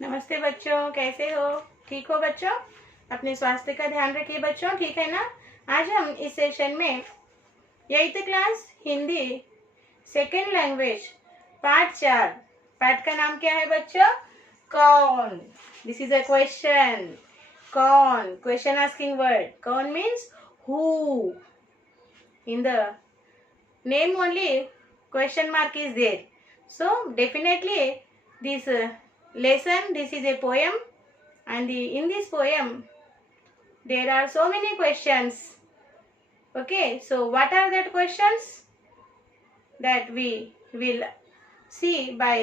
नमस्ते बच्चों, कैसे हो? ठीक हो बच्चों? अपने स्वास्थ्य का ध्यान रखिए बच्चों, ठीक है ना? आज हम इस सेशन में 8th class Hindi second language part 4। Part का नाम क्या है बच्चों? कौन। This is a question. कौन, क्वेश्चन आस्किंग वर्ड। कौन means who. In the name only question mark is there. So definitely this lesson, this is a poem, and in this poem there are so many questions. Okay, so what are that questions that we will see by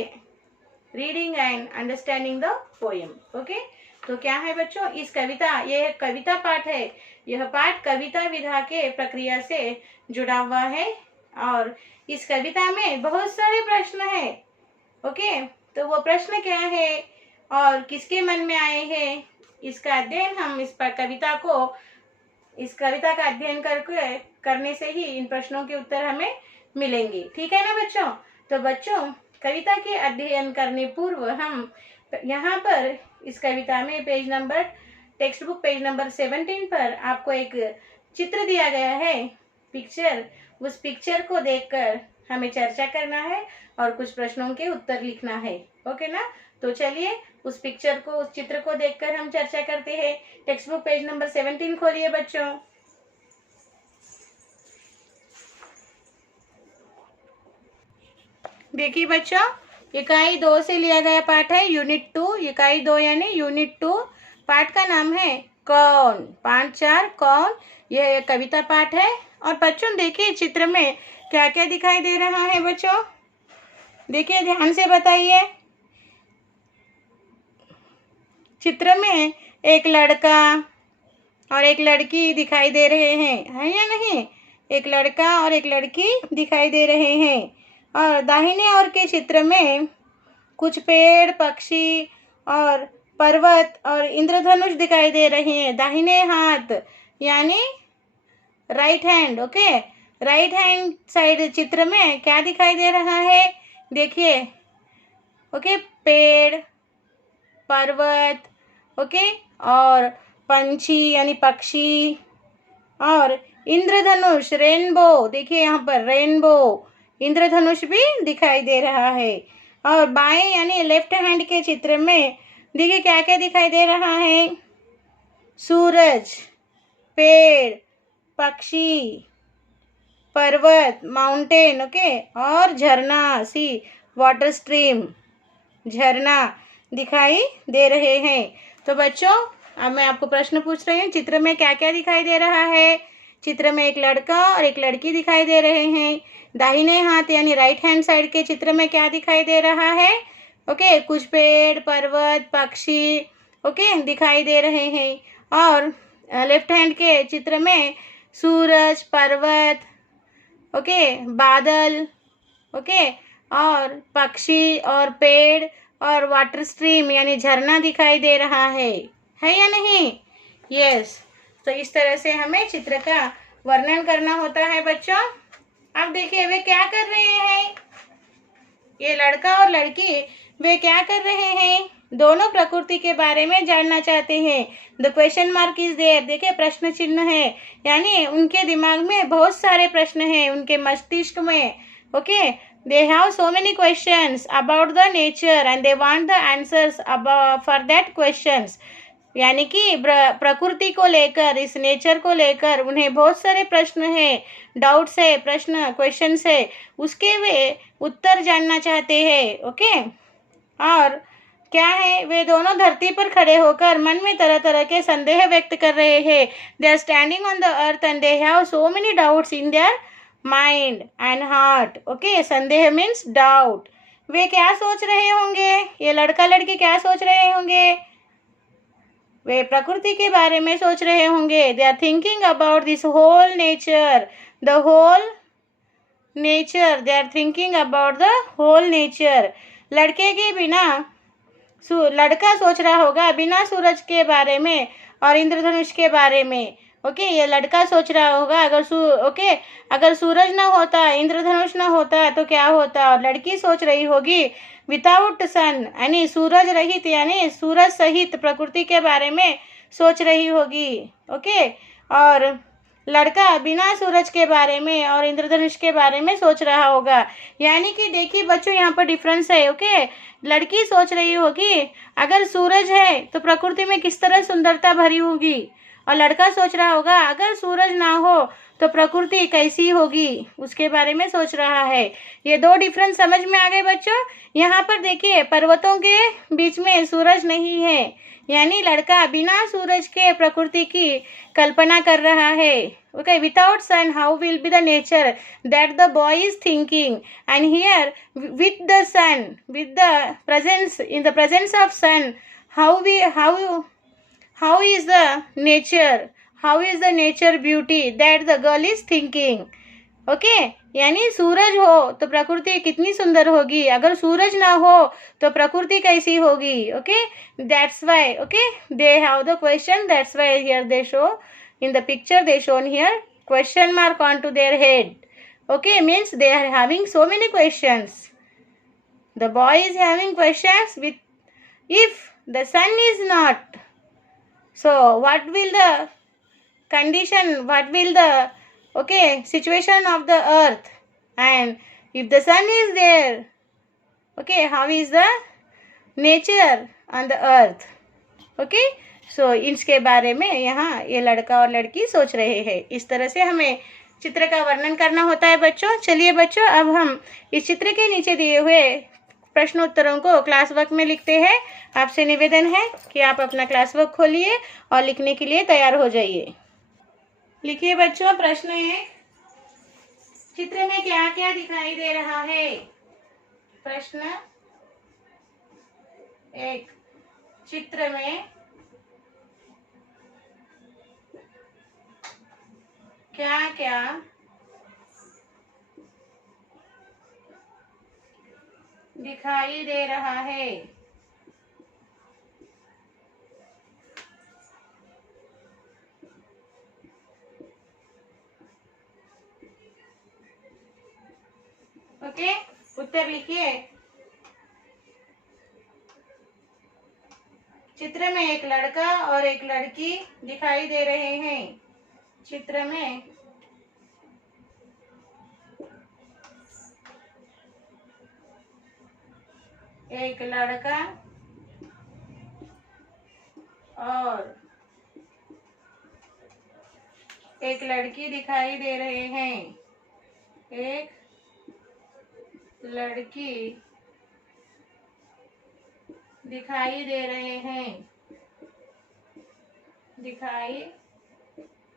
reading and understanding the poem. Okay, तो क्या है बच्चों इस कविता, ये कविता पाठ है। यह पाठ कविता विधा के प्रक्रिया से जुड़ा हुआ है और इस कविता में बहुत सारे प्रश्न है। ओके, तो वो प्रश्न क्या है और किसके मन में आए हैं, इसका अध्ययन हम इस कविता का अध्ययन करने से ही इन प्रश्नों के उत्तर हमें मिलेंगे। ठीक है ना बच्चों? तो बच्चों, कविता के अध्ययन करने पूर्व हम यहाँ पर इस कविता में टेक्स्ट बुक पेज नंबर 17 पर आपको एक चित्र दिया गया है, पिक्चर। उस पिक्चर को देखकर हमें चर्चा करना है और कुछ प्रश्नों के उत्तर लिखना है। ओके ना? तो चलिए उस चित्र को देखकर हम चर्चा करते हैं। टेक्स्ट बुक पेज नंबर 17 खोलिए बच्चों। देखिए बच्चों, इकाई 2 से लिया गया पाठ है, यूनिट 2। इकाई 2 यानी यूनिट 2। पाठ का नाम है कौन। 5-4 कौन, यह कविता पाठ है। और बच्चों देखिए चित्र में क्या क्या दिखाई दे रहा है बच्चों, देखिए ध्यान से बताइए। चित्र में एक लड़का और एक लड़की दिखाई दे रहे हैं, है या नहीं? एक लड़का और एक लड़की दिखाई दे रहे हैं। और दाहिने ओर के चित्र में कुछ पेड़, पक्षी और पर्वत और इंद्रधनुष दिखाई दे रहे हैं। दाहिने हाथ यानी right hand. Okay, right hand side चित्र में क्या दिखाई दे रहा है, देखिए। ओके, पेड़, पर्वत, ओके, और पंछी यानी पक्षी और इंद्रधनुष, रेनबो। देखिए यहाँ पर रेनबो, इंद्रधनुष भी दिखाई दे रहा है। और बाएं यानी लेफ्ट हैंड के चित्र में देखिए क्या क्या दिखाई दे रहा है, सूरज, पेड़, पक्षी, पर्वत, माउंटेन, ओके, और झरना, सी वाटर स्ट्रीम, झरना दिखाई दे रहे हैं। तो बच्चों अब मैं आपको प्रश्न पूछ रही हूँ, चित्र में क्या क्या दिखाई दे रहा है? चित्र में एक लड़का और एक लड़की दिखाई दे रहे हैं। दाहिने हाथ यानी राइट हैंड साइड के चित्र में क्या दिखाई दे रहा है? ओके, कुछ पेड़, पर्वत, पक्षी, ओके, दिखाई दे रहे हैं। और लेफ्ट हैंड के चित्र में सूरज, पर्वत, ओके, बादल, ओके, और पक्षी और पेड़ और वाटर स्ट्रीम यानी झरना दिखाई दे रहा है या नहीं? यस। तो इस तरह से हमें चित्र का वर्णन करना होता है बच्चों। अब देखिए वे क्या कर रहे हैं, ये लड़का और लड़की वे क्या कर रहे हैं? दोनों प्रकृति के बारे में जानना चाहते हैं। The question mark is there, देखिए प्रश्न चिन्ह है, यानी उनके दिमाग में बहुत सारे प्रश्न हैं, उनके मस्तिष्क में। Okay, they have so many questions about the nature and they want the answers about for that questions। यानी कि प्रकृति को लेकर, इस नेचर को लेकर उन्हें बहुत सारे प्रश्न हैं, डाउट्स है, प्रश्न, क्वेश्चंस है, उसके वे उत्तर जानना चाहते हैं। ओके, और क्या है, वे दोनों धरती पर खड़े होकर मन में तरह तरह के संदेह व्यक्त कर रहे हैं। They are standing on the earth and they have so many doubts in their mind and heart. Okay, संदेह मीन्स डाउट। वे क्या सोच रहे होंगे, ये लड़का लड़की क्या सोच रहे होंगे? वे प्रकृति के बारे में सोच रहे होंगे। They are thinking about this whole nature, the whole nature, they are thinking about the whole nature. लड़के के बिना, लड़का सोच रहा होगा बिना सूरज के बारे में और इंद्रधनुष के बारे में, ओके, ये लड़का सोच रहा होगा ओके, अगर सूरज ना होता, इंद्रधनुष ना होता तो क्या होता। और लड़की सोच रही होगी विदाउट सन, यानी सूरज रहित, यानी सूरज सहित प्रकृति के बारे में सोच रही होगी। ओके, और लड़का बिना सूरज के बारे में और इंद्रधनुष के बारे में सोच रहा होगा। यानी कि देखिए बच्चों, यहाँ पर डिफरेंस है। ओके, लड़की सोच रही होगी अगर सूरज है तो प्रकृति में किस तरह सुंदरता भरी होगी, और लड़का सोच रहा होगा अगर सूरज ना हो तो प्रकृति कैसी होगी, उसके बारे में सोच रहा है। ये दो डिफरेंस समझ में आ गए बच्चों। यहाँ पर देखिए पर्वतों के बीच में सूरज नहीं है, यानी लड़का बिना सूरज के प्रकृति की कल्पना कर रहा है। Okay, without sun how will be the nature that the boy is thinking, and here with the sun, with the presence, in the presence of sun, how is the nature beauty that the girl is thinking. Okay, यानी सूरज हो तो प्रकृति कितनी सुंदर होगी, अगर सूरज ना हो तो प्रकृति कैसी होगी। Okay, that's why, okay, they have the question, that's why here they show in the picture, they shown here question mark on to their head. Okay, means they are having so many questions. The boy is having questions with, if the sun is not, so what will the condition, what will the situation of the earth, and if the sun is there, okay, how is the nature on the earth. okay, so इसके बारे में यहाँ ये लड़का और लड़की सोच रहे हैं। इस तरह से हमें चित्र का वर्णन करना होता है बच्चों। चलिए बच्चों, अब हम इस चित्र के नीचे दिए हुए प्रश्नोत्तरों को क्लास वर्क में लिखते हैं। आपसे निवेदन है कि आप अपना क्लास वर्क खोलिए और लिखने के लिए तैयार हो जाइए। लिखिए बच्चों, प्रश्न 1, चित्र में क्या क्या दिखाई दे रहा है। प्रश्न 1, चित्र में क्या क्या दिखाई दे रहा है। ओके, उत्तर लिखिए। चित्र में एक लड़का और एक लड़की दिखाई दे रहे हैं। चित्र में एक लड़का और एक लड़की दिखाई दे रहे हैं। एक लड़की दिखाई दे रहे हैं, दिखाई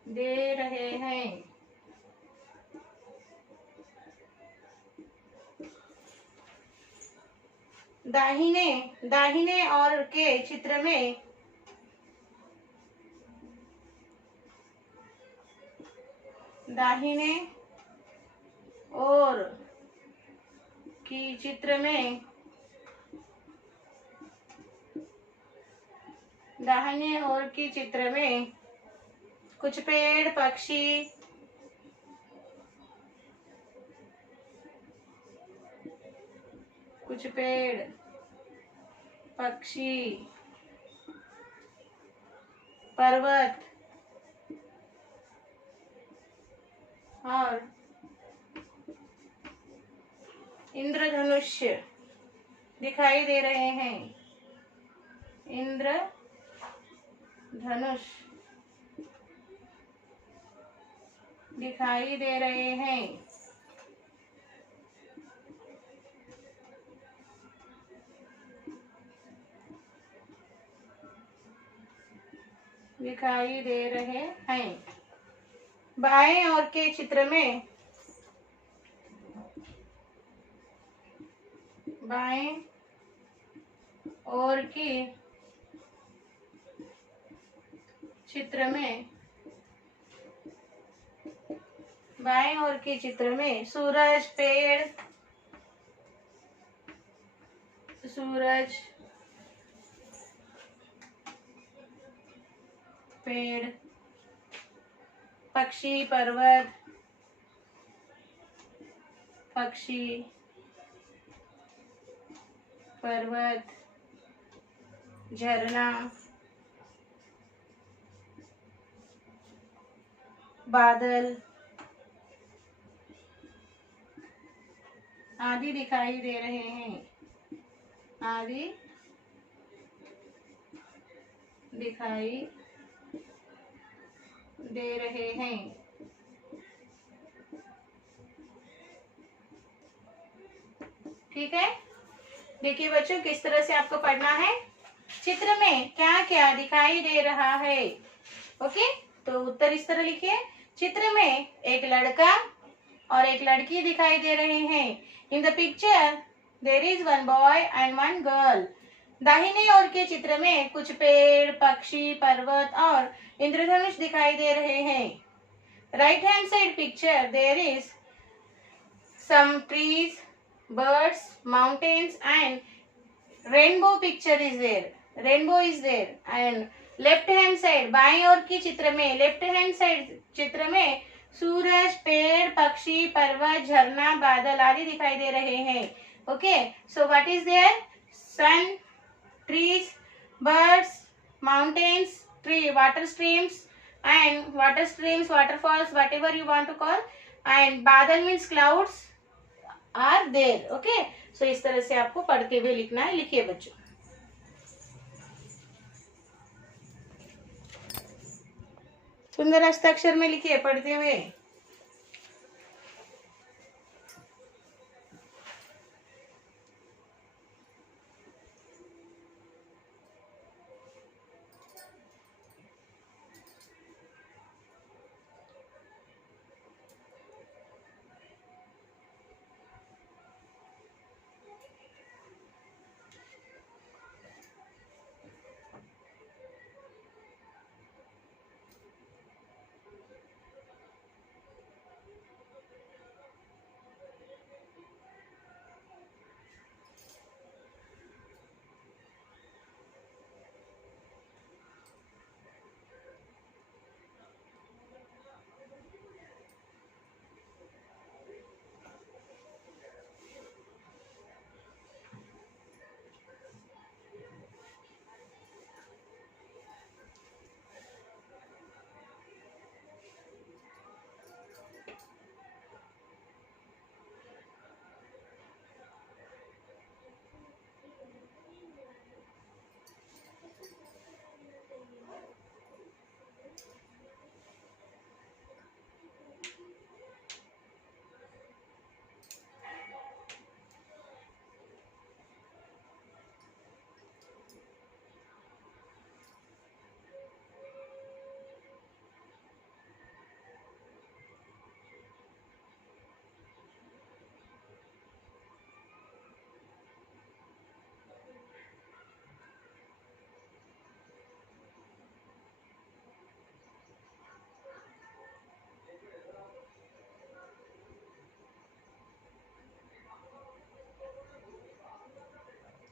दे रहे हैं। दाहिने और के चित्र में दाहिने और की चित्र में दाहिने ओर की चित्र में कुछ पेड़ पक्षी, कुछ पेड़ पक्षी, पर्वत और इंद्रधनुष दिखाई दे रहे हैं। इंद्रधनुष दिखाई दे रहे हैं। दिखाई दे रहे हैं। बाएं ओर के चित्र में बाएं ओर की चित्र में बाएं ओर के चित्र में सूरज, पेड़, सूरज, पेड़ पक्षी पर्वत, पक्षी पर्वत, झरना, बादल आदि दिखाई दे रहे हैं, आदि दिखाई दे रहे हैं। ठीक है, देखिए बच्चों किस तरह से आपको पढ़ना है। चित्र में क्या क्या दिखाई दे रहा है। ओके, तो उत्तर इस तरह लिखिए। चित्र में एक लड़का और एक लड़की दिखाई दे रहे हैं। In the picture there is one boy and one girl. दाहिने ओर के चित्र में कुछ पेड़, पक्षी, पर्वत और इंद्रधनुष दिखाई दे रहे हैं। Right hand side picture there is some trees, birds, mountains and rainbow picture is there. Rainbow is there. And left hand side बाएं ओर की चित्र में, लेफ्ट हैंड साइड चित्र में सूरज, पेड़, पक्षी, पर्वत, झरना, बादल आदि दिखाई दे रहे हैं। Okay, so what is there? Sun, trees, birds, mountains, tree, water streams, waterfalls, whatever you want to call, and badal means clouds are there. Okay, so इस तरह से आपको पढ़ते हुए लिखना है। लिखिए बच्चों। सुंदर हस्ताक्षर में लिखिए पढ़ते हुए।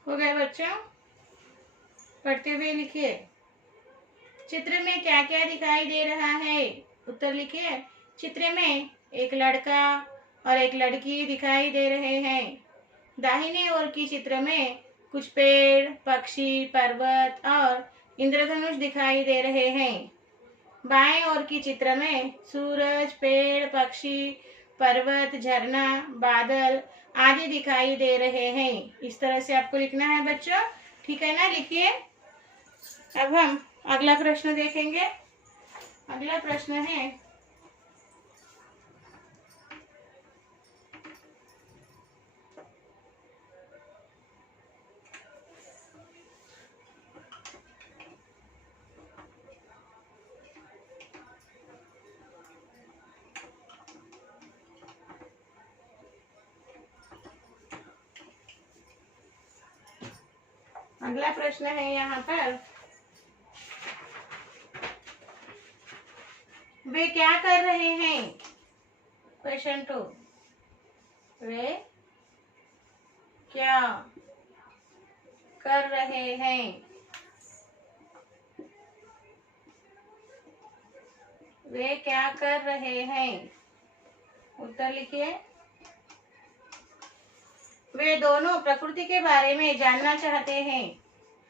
हो गए बच्चों? पढ़ते हुए लिखिए। चित्र में क्या क्या दिखाई दे रहा है? उत्तर लिखिए। चित्र में एक लड़का और एक लड़की दिखाई दे रहे हैं। दाहिने ओर की चित्र में कुछ पेड़, पक्षी, पर्वत और इंद्रधनुष दिखाई दे रहे हैं। बाएं ओर की चित्र में सूरज, पेड़, पक्षी, पर्वत, झरना, बादल आदि दिखाई दे रहे हैं। इस तरह से आपको लिखना है बच्चों। ठीक है ना? लिखिए। अब हम अगला प्रश्न देखेंगे। अगला प्रश्न है अगला प्रश्न है यहाँ पर, वे क्या कर रहे हैं? क्वेश्चन 2, वे क्या कर रहे हैं? वे क्या कर रहे हैं? उत्तर लिखिए। वे दोनों प्रकृति के बारे में जानना चाहते हैं।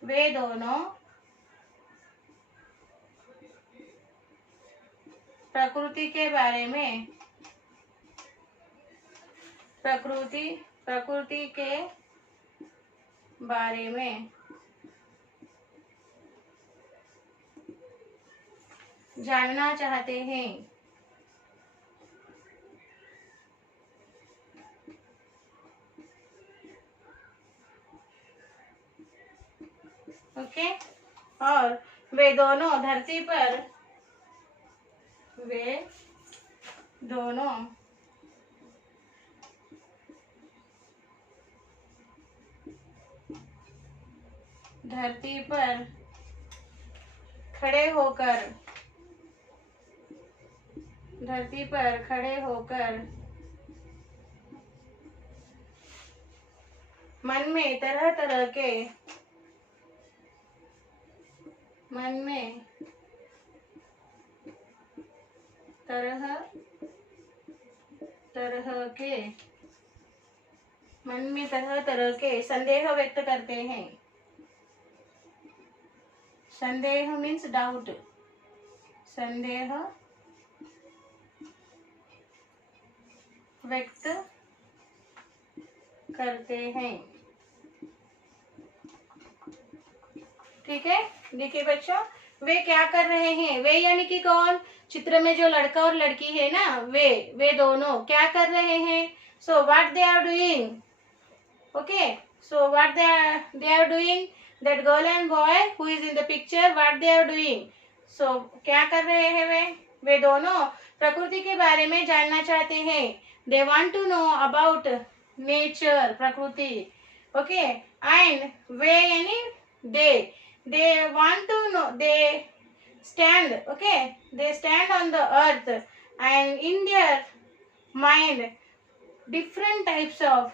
वे दोनों प्रकृति के बारे में प्रकृति के बारे में जानना चाहते हैं। ओके। और वे दोनों धरती पर खड़े होकर मन में तरह तरह के संदेह व्यक्त करते हैं। संदेह मीन्स डाउट। संदेह व्यक्त करते हैं। ठीक है, देखिए बच्चों, वे क्या कर रहे हैं? वे यानी कि कौन? चित्र में जो लड़का और लड़की है ना, वे दोनों क्या कर रहे हैं? So what they are doing? Okay, so what they are doing, that girl and boy who is in the picture, what they are doing? सो क्या कर रहे हैं? वे दोनों प्रकृति के बारे में जानना चाहते हैं। They want to know about nature, प्रकृति। ओके, एंड वे यानी they want to know, they stand, okay, they stand on the earth, and in their mind different types of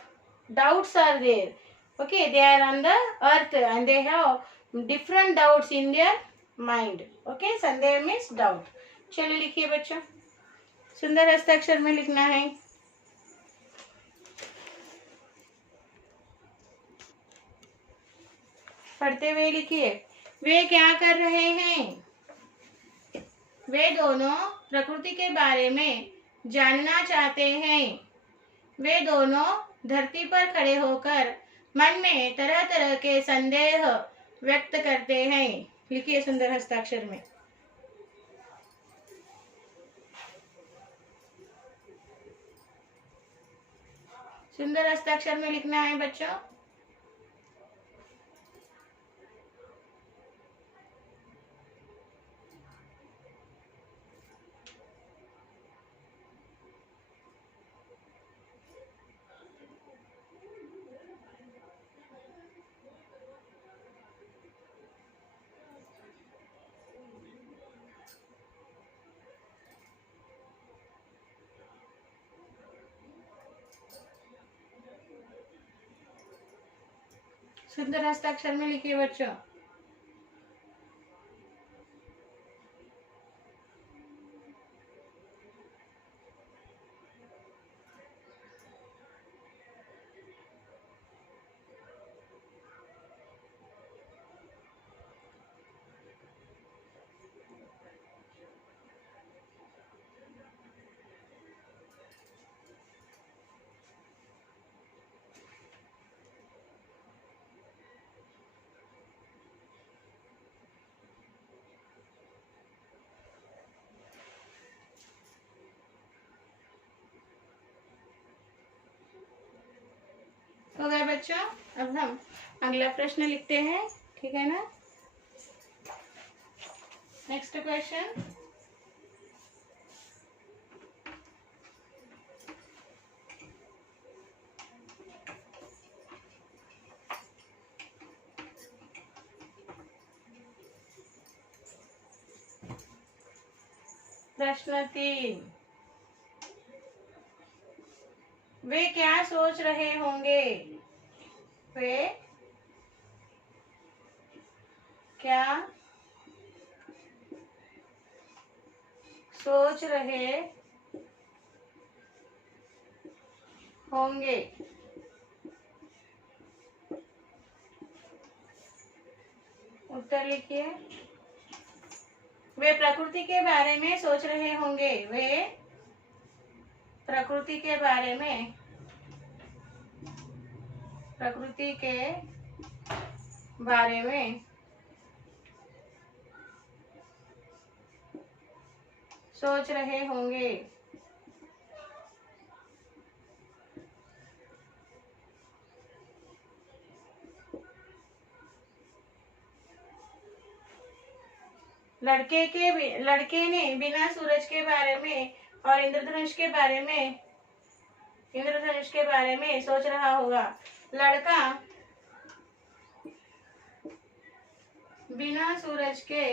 doubts are there. Okay, they are on the earth and they have different doubts in their mind. Okay, संदेह means doubt. चलिए लिखिए बच्चों, सुंदर हस्ताक्षर में लिखना है। पढ़ते हुए लिखिए। वे क्या कर रहे हैं? वे दोनों प्रकृति के बारे में जानना चाहते हैं। वे दोनों धरती पर खड़े होकर मन में तरह तरह के संदेह व्यक्त करते हैं। लिखिए सुंदर हस्ताक्षर में। सुंदर हस्ताक्षर में लिखना है बच्चों। सुंदर हस्ताक्षर में लिखिए बच्चों। हो गया बच्चों। अब हम अगला प्रश्न लिखते हैं, ठीक है ना। Next question. प्रश्न 3। वे क्या सोच रहे होंगे? वे क्या सोच रहे होंगे। उत्तर लिखिए। वे प्रकृति के बारे में सोच रहे होंगे। वे प्रकृति के बारे में सोच रहे होंगे। लड़के ने बिना सूरज के बारे में और इंद्रधनुष के बारे में सोच रहा होगा। लड़का बिना सूरज के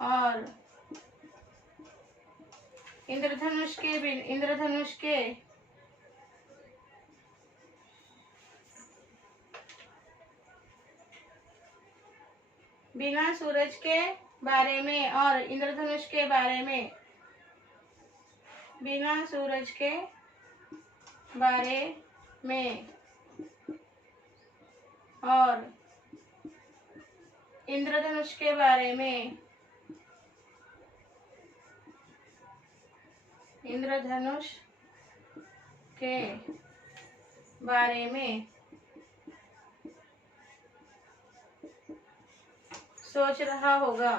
और इंद्रधनुष के बिना सूरज के बारे में और इंद्रधनुष के बारे में और इंद्रधनुष के बारे में सोच रहा होगा।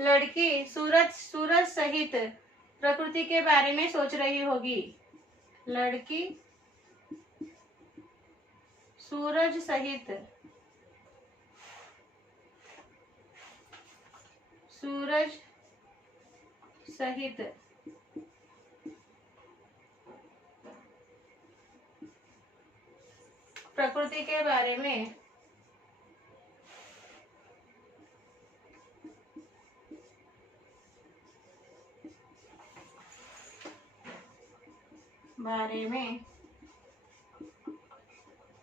लड़की सूरज सहित प्रकृति के बारे में सोच रही होगी। लड़की सूरज सहित प्रकृति के बारे में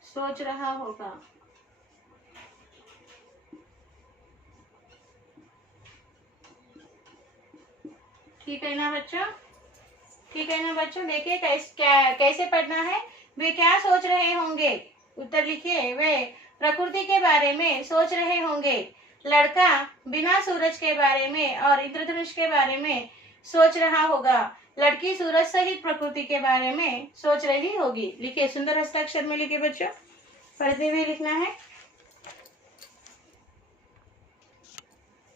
सोच रहा होगा। ठीक है ना बच्चों? देखिए कैसे पढ़ना है। वे क्या सोच रहे होंगे? उत्तर लिखिए। वे प्रकृति के बारे में सोच रहे होंगे। लड़का बिना सूरज के बारे में और इंद्रधनुष के बारे में सोच रहा होगा। लड़की सूरज सहित प्रकृति के बारे में सोच रही होगी। लिखिए, सुंदर हस्ताक्षर में लिखिए बच्चों, पढ़ते हुए लिखना है।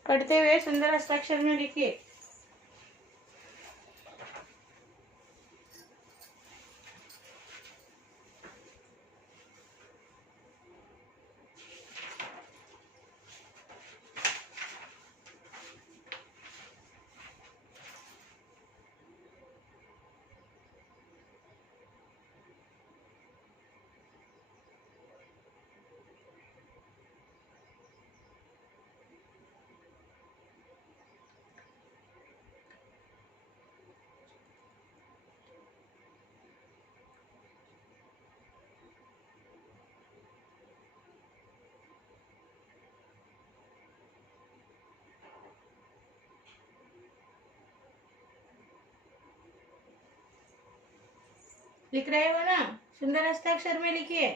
पढ़ते हुए सुंदर हस्ताक्षर में लिखिए। लिख रहे हो ना? सुंदर हस्ताक्षर में लिखिए।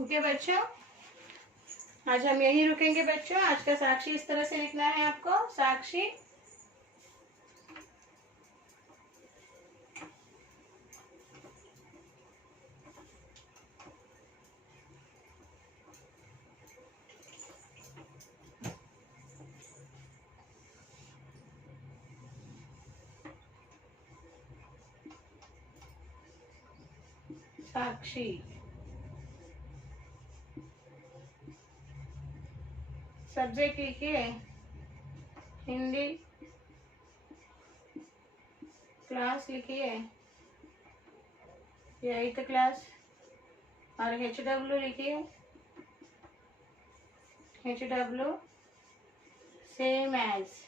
ओके बच्चों, आज हम यही रुकेंगे बच्चों। आज का साक्षी इस तरह से लिखना है आपको। साक्षी साक्षी सब्जेक्ट लिखिए हिंदी, क्लास लिखिए 8th क्लास, और HW लिखिए HW same as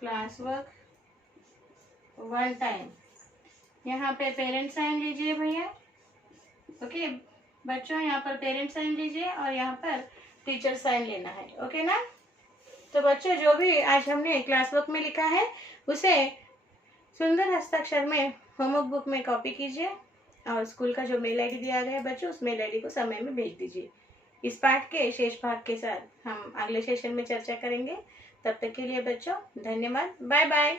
class work 1 time. यहाँ पे पेरेंट्स साइन लीजिए भैया। ओके बच्चों, यहाँ पर पेरेंट्स साइन लीजिए और यहाँ पर टीचर साइन लेना है। ओके ना। तो बच्चों, जो भी आज हमने क्लास वर्क में लिखा है उसे सुंदर हस्ताक्षर में होमवर्क बुक में कॉपी कीजिए और स्कूल का जो मेल आईडी दिया गया है बच्चों, उस मेल आईडी को समय में भेज दीजिए। इस पाठ के शेष भाग के साथ हम अगले सेशन में चर्चा करेंगे। तब तक के लिए बच्चों धन्यवाद। Bye bye.